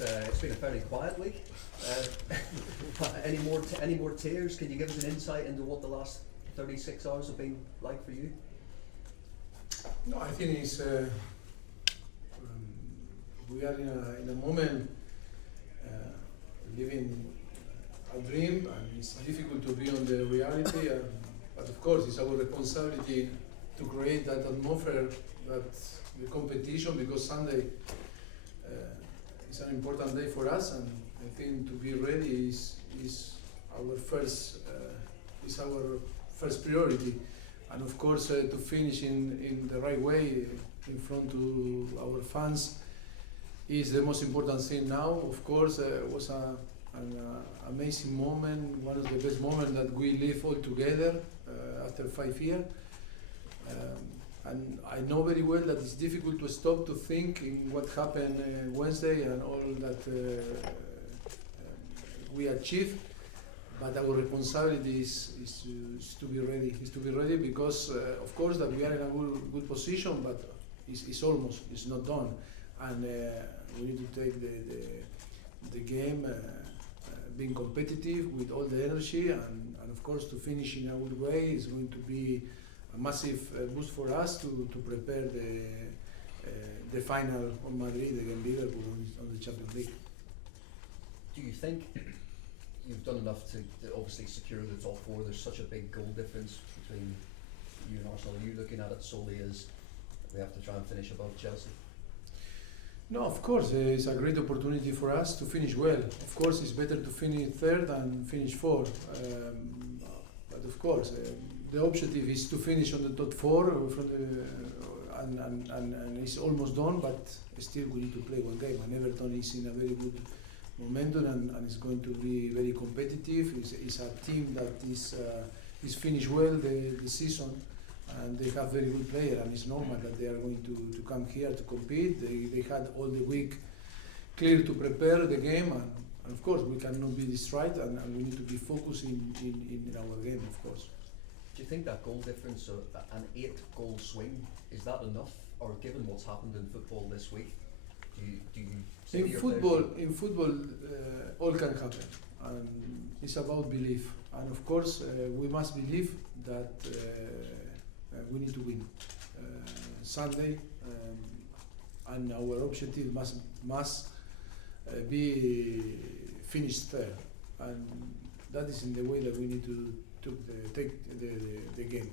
it's been a fairly quiet week. Any more tears? Can you give us an insight into what the last 36 hours have been like for you? No, I think it's we are in a moment living a dream, and it's difficult to be on the reality. But of course, it's our responsibility to create that atmosphere, that the competition, because Sunday is an important day for us, and I think to be ready is our first priority, and of course to finish in the right way in front to our fans is the most important thing now. Of course, it was an amazing moment, one of the best moments that we live all together after 5 years. And I know very well that it's difficult to stop to think in what happened Wednesday and all that we achieved. But our responsibility is to be ready. Is to be ready because, of course, that we are in a good position, but it's not done, and we need to take the game being competitive with all the energy, and of course to finish in a good way is going to be a massive boost for us to prepare the final on Madrid against Liverpool on the Champions League. Do you think you've done enough to obviously secure the top four? There's such a big goal difference between you and Arsenal. Are you looking at it solely as we have to try and finish above Chelsea? No, of course, it's a great opportunity for us to finish well. Of course, it's better to finish third than finish fourth. But of course, the objective is to finish on the top four, and it's almost done, but still we need to play one game. And Everton is in a very good momentum, and it's going to be very competitive. It's a team that is finished well the season, and they have very good players, and it's normal that they are going to come here to compete. They had all the week clear to prepare the game, and of course we cannot be distracted, and we need to be focused in our game, of course. Do you think that goal difference, an 8-goal swing, is that enough, or given what's happened in football this week, do you say in football all can happen, and it's about belief, and of course we must believe that we need to win Sunday, and our objective must be finished third, and that is in the way that we need to take the game.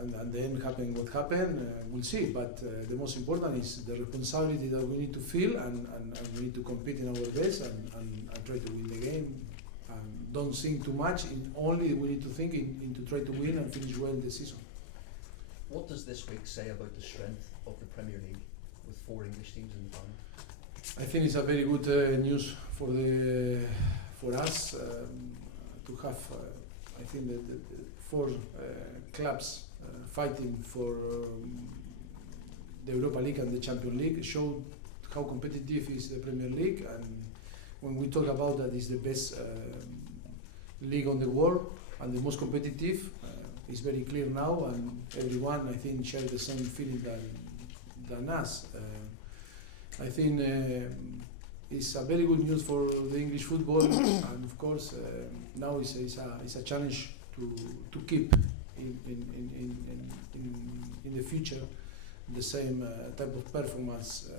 And then happen what happened, we'll see. But the most important is the responsibility that we need to feel, and we need to compete in our best and try to win the game. And don't think too much. Only we need to think in to try to win and finish well the season. What does this week say about the strength of the Premier League with 4 English teams in the final? I think it's a very good news for us to have. I think the 4 clubs fighting for the Europa League and the Champions League showed how competitive is the Premier League, and when we talk about that it's the best league on the world and the most competitive, it's very clear now, and everyone I think shares the same feeling than us. I think it's a very good news for the English football, and of course now it's a challenge to keep in the future the same type of performance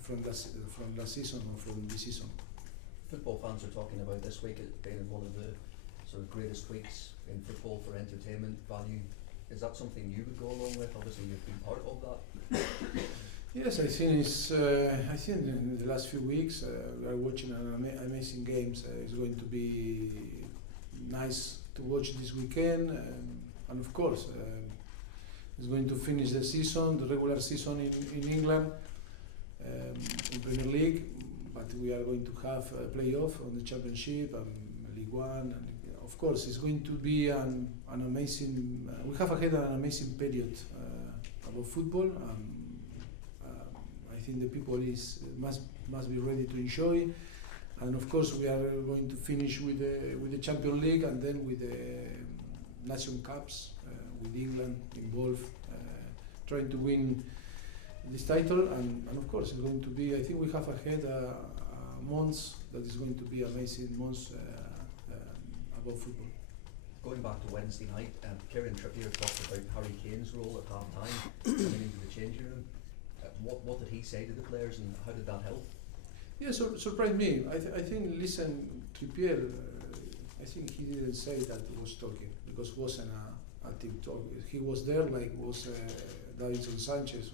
from last season or from this season. Football fans are talking about this week as being one of the sort of greatest weeks in football for entertainment value. Is that something you would go along with? Obviously you've been part of that. Yes, I think it's. I think in the last few weeks we are watching amazing games. It's going to be nice to watch this weekend, and of course, it's going to finish the season, the regular season in England, in Premier League. But we are going to have a playoff on the Championship and League One, and of course, it's going to be an amazing. We have ahead an amazing period about football. I think the people must be ready to enjoy, and of course we are going to finish with the Champions League, and then with the Nation Cups with England involved, trying to win this title, and of course it's going to be. I think we have ahead months that is going to be amazing months about football. Going back to Wednesday night, Kieran Trippier talked about Harry Kane's role at half time, coming into the changing room. What did he say to the players, and how did that help? Yeah, surprised me. I think, listen, Trippier, I think he didn't say that he was talking, because it wasn't a team talk. He was there like was Davinson Sanchez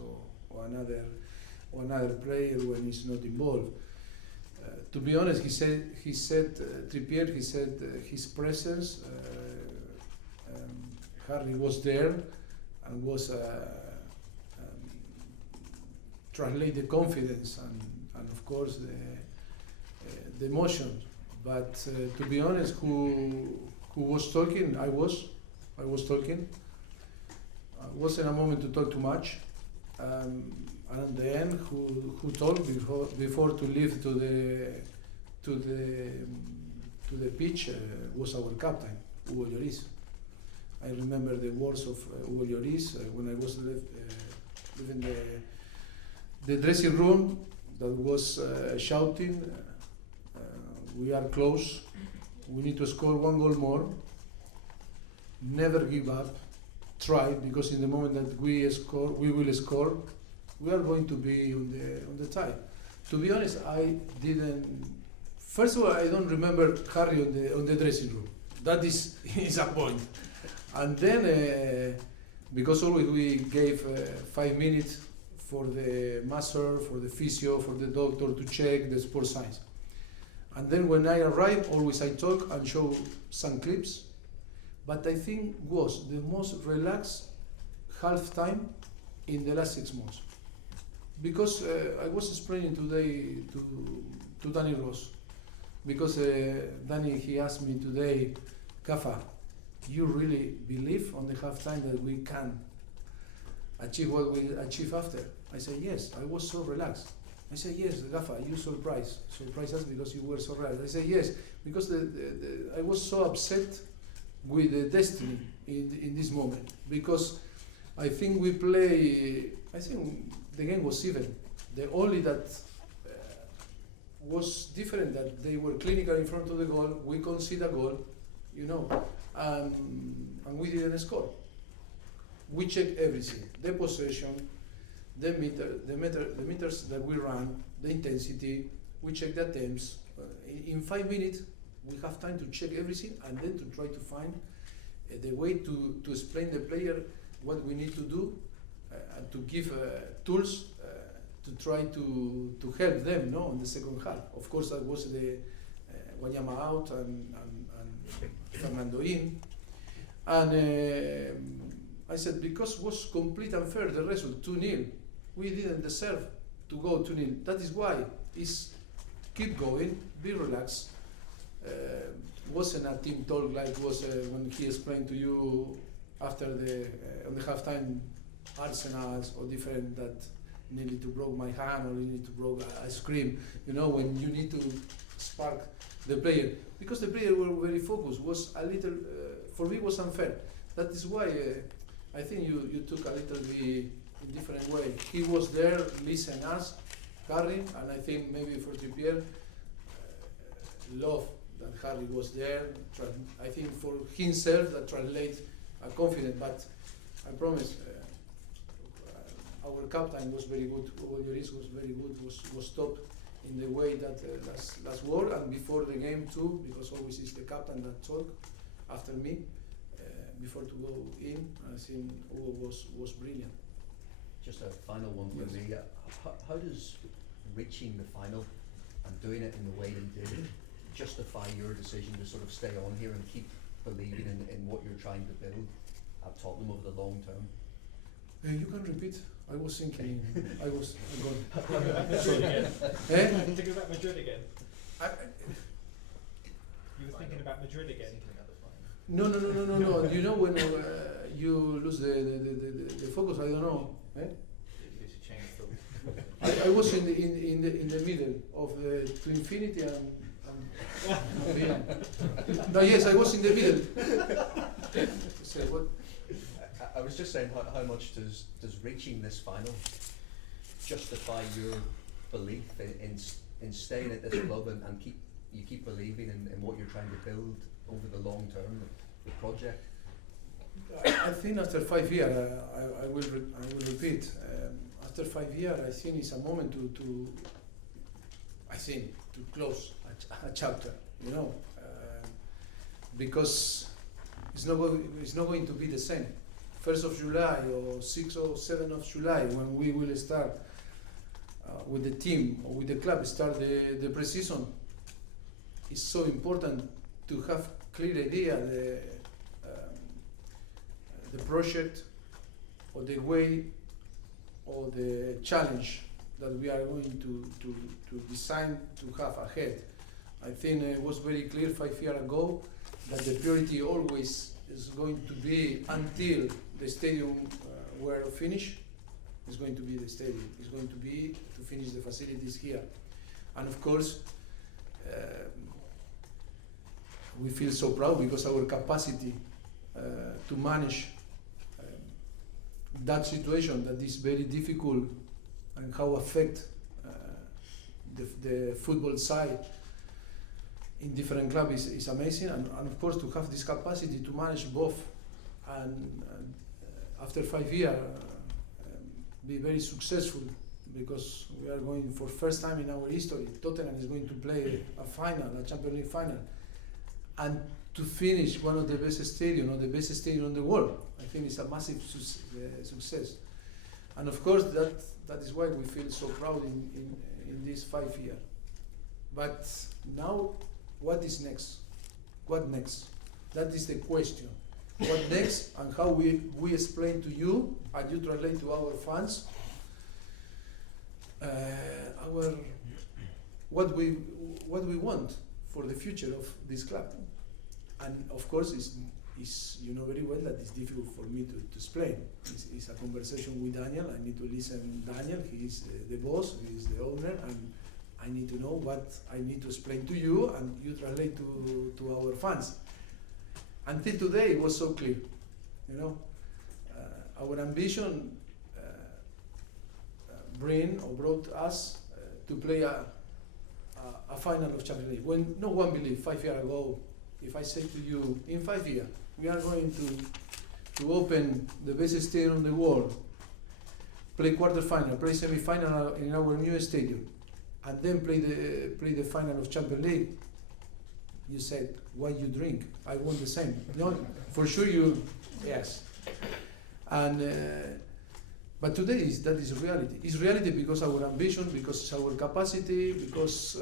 or another player when he's not involved. To be honest, he said Trippier, he said his presence, Harry was there and was translate the confidence and of course the emotion. But to be honest, who was talking? I was talking. Wasn't a moment to talk too much. And at the end, who told before to leave to the pitch was our captain, Hugo Lloris. I remember the words of Hugo Lloris when I was leaving the dressing room, that was shouting, we are close, we need to score 1 goal more, never give up, try, because in the moment that we will score, we are going to be on the tie. To be honest, I didn't. First of all, I don't remember Harry on the dressing room. That is a point. And then, because always we gave 5 minutes for the masseur, for the physio, for the doctor to check the sport science. And then when I arrive, always I talk and show some clips. But I think was the most relaxed half time in the last 6 months. Because I was explaining today to Danny Ross, because Danny, he asked me today, Kafa, you really believe on the half time that we can achieve what we achieve after? I said, yes, I was so relaxed. I said, yes, Gafa, you surprised us because you were so relaxed. I said, yes, because I was so upset with the destiny in this moment, because I think we play, I think the game was even. The only that was different that they were clinical in front of the goal, we conceded a goal, and we didn't score. We checked everything, the possession, the meters that we ran, the intensity, we check the attempts. In 5 minutes, we have time to check everything and then to try to find the way to explain the player what we need to do and to give tools to try to help them in the second half. Of course, that was the Wanyama out and Fernando in. And I said, because it was complete unfair, the result, 2-0. We didn't deserve to go 2-0. That is why it's keep going, be relaxed. Wasn't a team talk like was when he explained to you after on the halftime Arsenals or different that nearly to broke my hand or nearly to broke a scream. When you need to spark the player, because the player were very focused. Was a little for me was unfair. That is why I think you took a little bit in different way. He was there, listen us, Harry, and I think maybe for Trippier, love that Harry was there. I think for himself that translates a confidence. But I promise, our captain was very good. Hugo Lloris was very good. Was top in the way that last war and before the game too, because always is the captain that talk after me. Before to go in, I think Hugo was brilliant. Just a final one for Yes. me. How does reaching the final and doing it in the way you did justify your decision to sort of stay on here and keep believing in what you're trying to build at Tottenham over the long term? You can repeat. I was thinking. I was. Madrid again. Thinking about Madrid again. You were thinking about Madrid again. No. When you lose the focus, I don't know. I was in the middle of to infinity and beyond. No, yes, I was in the middle. I was just saying, how much does reaching this final justify your belief in staying at this club and keep believing in what you're trying to build over the long term, the project? I think after 5 years, I will repeat. After 5 years, I think it's a moment to close a chapter. You know, because it's not going to be the same. 1st of July or 6th or 7th of July, when we will start with the team or with the club, start the pre-season. It's so important to have clear idea the project or the way or the challenge that we are going to design to have ahead. I think it was very clear 5 years ago that the priority always is going to be until the stadium were finished. It's going to be the stadium. It's going to be to finish the facilities here, and of course we feel so proud because our capacity to manage that situation that is very difficult and how affect the football side in different clubs is amazing, and of course to have this capacity to manage both and after 5 years be very successful, because we are going for first time in our history, Tottenham is going to play a final, a Champions League final, and to finish one of the best stadium or the best stadium in the world. I think it's a massive success, and of course that is why we feel so proud in these 5 years. But now, what is next? What next? That is the question. What next, and how we explain to you and you translate to our fans what we want for the future of this club. And of course, is you know very well that it's difficult for me to explain. It's a conversation with Daniel. I need to listen Daniel. He is the boss, he is the owner, and I need to know what I need to explain to you, and you translate to our fans. Until today, it was so clear. You know, our ambition brought us to play a final of Champions League. When no one believed 5 years ago, if I say to you, in 5 years, we are going to open the best stadium in the world, play quarter-final, play semi-final in our new stadium, and then play the final of Champions League, you said, why you drink? I want the same. No, for sure you, yes. And but today that is reality. It's reality because our ambition, because our capacity, because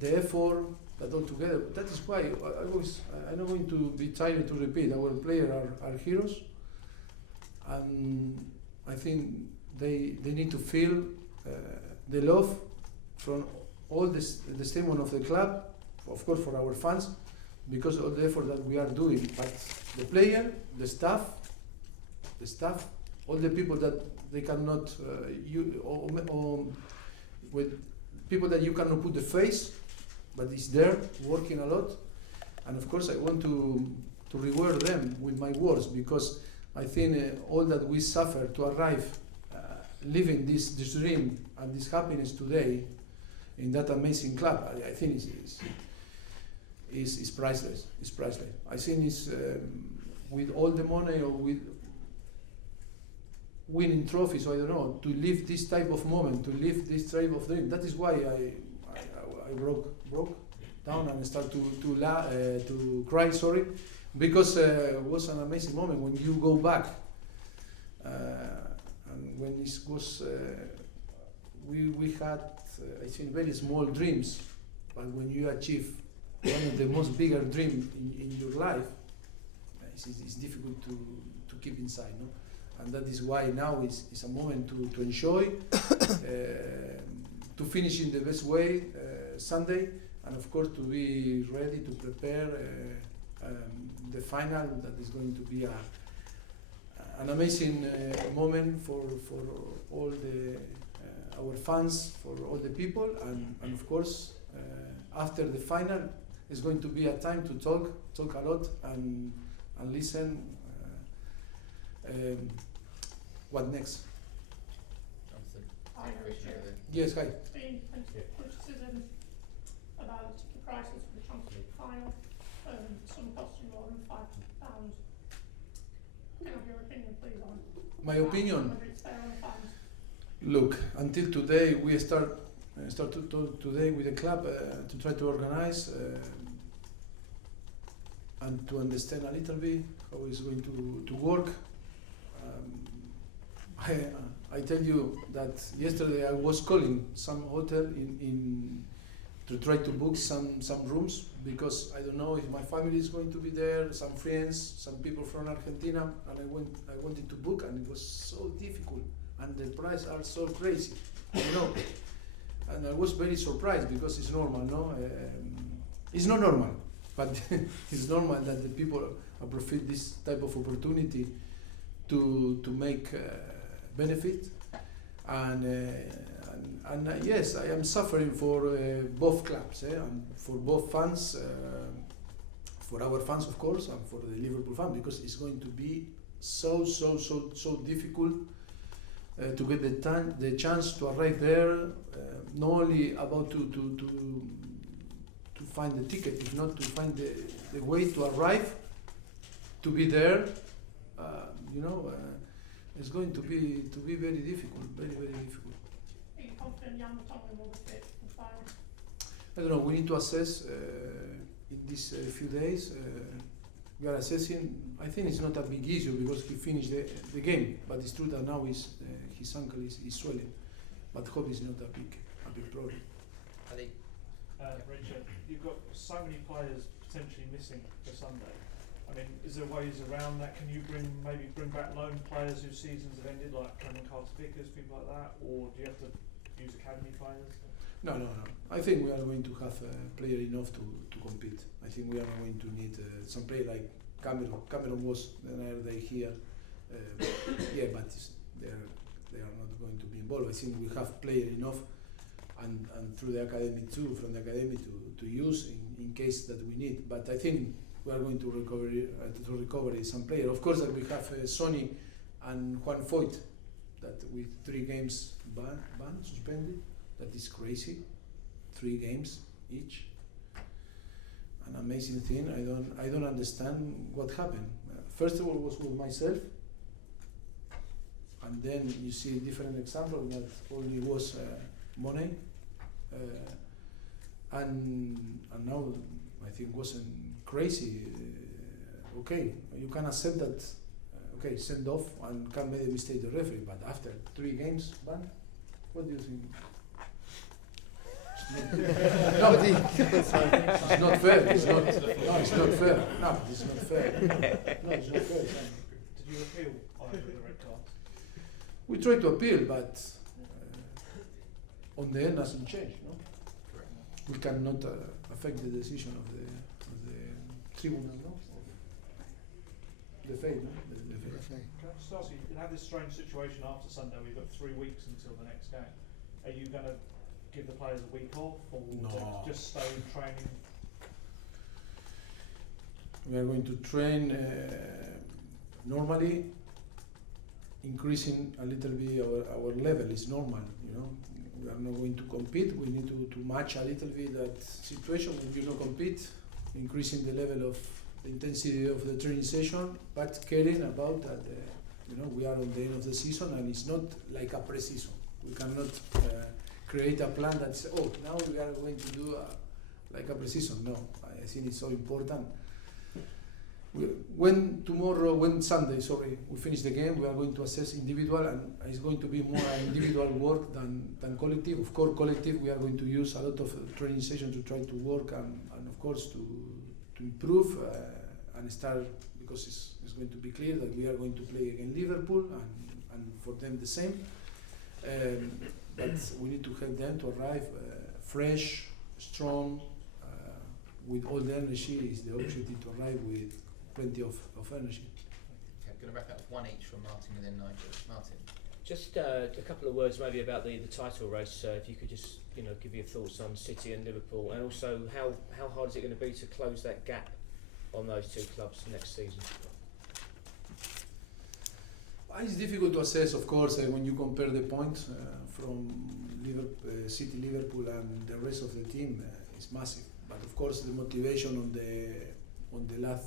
the effort, that all together. That is why I'm not going to be tired to repeat. Our players are heroes, and I think they need to feel the love from all the statement of the club, of course for our fans, because of the effort that we are doing. But the player, the staff, all the people that they cannot, with people that you cannot put the face, but is there working a lot. And of course I want to reward them with my words, because I think all that we suffer to arrive living this dream and this happiness today in that amazing club, I think is priceless. It's priceless. I think it's with all the money or with winning trophies, or I don't know, to live this type of moment, to live this type of dream. That is why I broke down and start to cry. Sorry, because it was an amazing moment when you go back, and when it was we had I think very small dreams, but when you achieve one of the most bigger dreams in your life, it's difficult to keep inside, no? And that is why now is a moment to enjoy, to finish in the best way Sunday, and of course to be ready to prepare the final. That is going to be an amazing moment for all our fans, for all the people, and of course after the final it's going to be a time to talk a lot and listen. What next? Hi, Mauricio. Yes, hi. There's been criticism about the prices for the Champions League final, some costing more than £5. Can I have your opinion, please, on My that, opinion. whether it's fair on the fans? Look, until today we start today with the club to try to organize and to understand a little bit how it's going to work. I tell you that yesterday I was calling some hotel in to try to book some rooms because I don't know if my family is going to be there, some friends, some people from Argentina, and I wanted to book and it was so difficult and the prices are so crazy, you know. And I was very surprised because it's normal, no? It's not normal, but it's normal that the people profit this type of opportunity to make benefit. And yes, I am suffering for both clubs, and for both fans, for our fans of course, and for the Liverpool fans, because it's going to be so difficult to get the chance to arrive there. Not only about to find the ticket, if not to find the way to arrive, to be there. It's going to be very difficult, very difficult. Are you confident Jan Vertonghen will be fit for the final? I don't know. We need to assess in these few days. We are assessing. I think it's not a big issue because he finished the game, but it's true that now his ankle is swelling. But hope it's not a big problem. Ali? Richard, you've got so many players potentially missing for Sunday. I mean, is there ways around that? Can you maybe bring back loan players whose seasons have ended, like Cameron Carter-Vickers, people like that, or do you have to use academy players? No. I think we are going to have player enough to compete. I think we are going to need some player like Cameron. Cameron was another day here. Yeah, but they are not going to be involved. I think we have player enough, and through the academy too, from the academy to use in case that we need. But I think we are going to recover some player. Of course, that we have Sonny and Juan Foyt, that with 3 games banned, suspended. That is crazy. 3 games each. An amazing thing. I don't understand what happened. First of all, was with myself, and then you see different example that only was money, and now I think wasn't crazy. Okay, you can accept that. Okay, send off and can make a mistake the referee, but after 3 games ban, what do you think? No, it's not fair. It's not fair. No, it's not fair. No, it's not fair. Did you appeal either of the red cards? We try to appeal, but on the end, nothing changed. No, we cannot affect the decision of the tribunal. No, the fate. No, the fate. Can I just ask you have this strange situation after Sunday? We've got 3 weeks until the next game. Are you going to give the players a week off, or No. just stay in training? We are going to train normally, increasing a little bit our level is normal. You know, we are not going to compete. We need to match a little bit that situation when you don't compete, increasing the level of the intensity of the training session, but caring about that. We are on the end of the season, and it's not like a pre-season. We cannot create a plan that says, oh, now we are going to do like a pre-season. No, I think it's so important. When Sunday, we finish the game, we are going to assess individual, and it's going to be more individual work than collective. Of course, collective, we are going to use a lot of training sessions to try to work and of course to improve and start, because it's going to be clear that we are going to play against Liverpool and for them the same. But we need to help them to arrive fresh, strong, with all the energy. Is the objective to arrive with plenty of energy. Okay, I'm going to wrap up with 1 each from Martin and then Nigel. Martin. Just a couple of words maybe about the title race. If you could just give your thoughts on City and Liverpool, and also how hard is it going to be to close that gap on those 2 clubs next season? It's difficult to assess, of course, when you compare the points from City, Liverpool, and the rest of the team. It's massive. But of course, the motivation on the last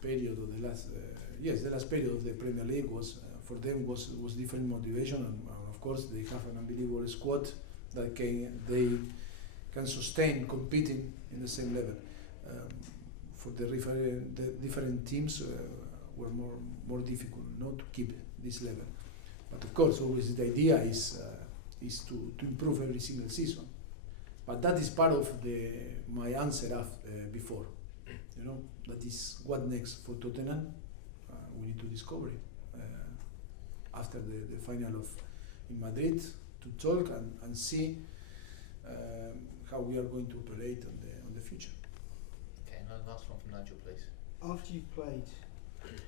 period, or the last period of the Premier League was for them was different motivation, and of course they have an unbelievable squad that they can sustain competing in the same level. For the different teams were more difficult not to keep this level. But of course, always the idea is to improve every single season. But that is part of my answer before. You know, that is what next for Tottenham. We need to discover it after the final in Madrid, to talk and see how we are going to operate on the future. Okay, and the last one from Nigel, please. After you've played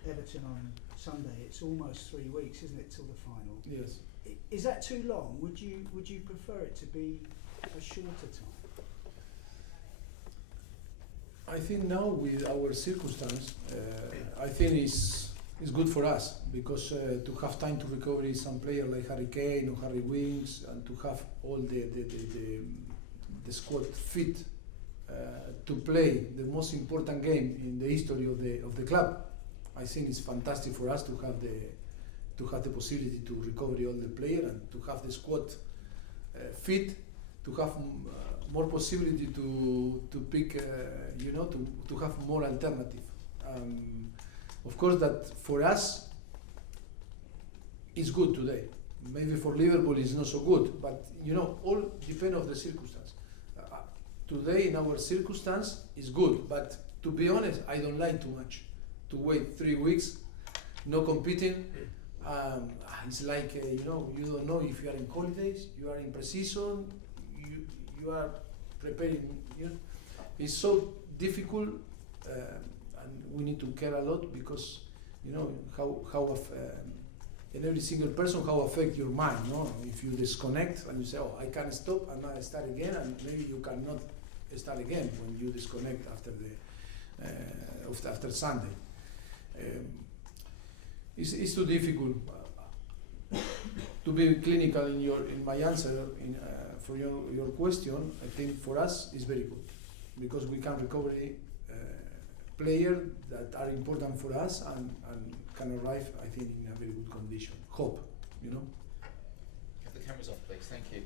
Everton on Sunday, it's almost 3 weeks, isn't it, till the final? Yes. Is that too long? Would you prefer it to be a shorter time? I think now with our circumstance, I think it's good for us, because to have time to recover some player like Harry Kane or Harry Winks, and to have all the squad fit to play the most important game in the history of the club. I think it's fantastic for us to have the possibility to recover all the player, and to have the squad fit, to have more possibility to pick, to have more alternative. Of course, that for us is good today. Maybe for Liverpool it's not so good, but all depend on the circumstance. Today in our circumstance is good, but to be honest, I don't like too much to wait 3 weeks, no competing. It's like you don't know if you are in holidays, you are in pre-season, you are preparing. It's so difficult, and we need to care a lot, because how in every single person how affect your mind. If you disconnect and you say, I can't stop and now I start again, and maybe you cannot start again when you disconnect after Sunday. It's too difficult to be clinical in my answer for your question. I think for us it's very good, because we can recover players that are important for us, and can arrive, I think, in a very good condition. Hope, Have the cameras off, please. Thank you.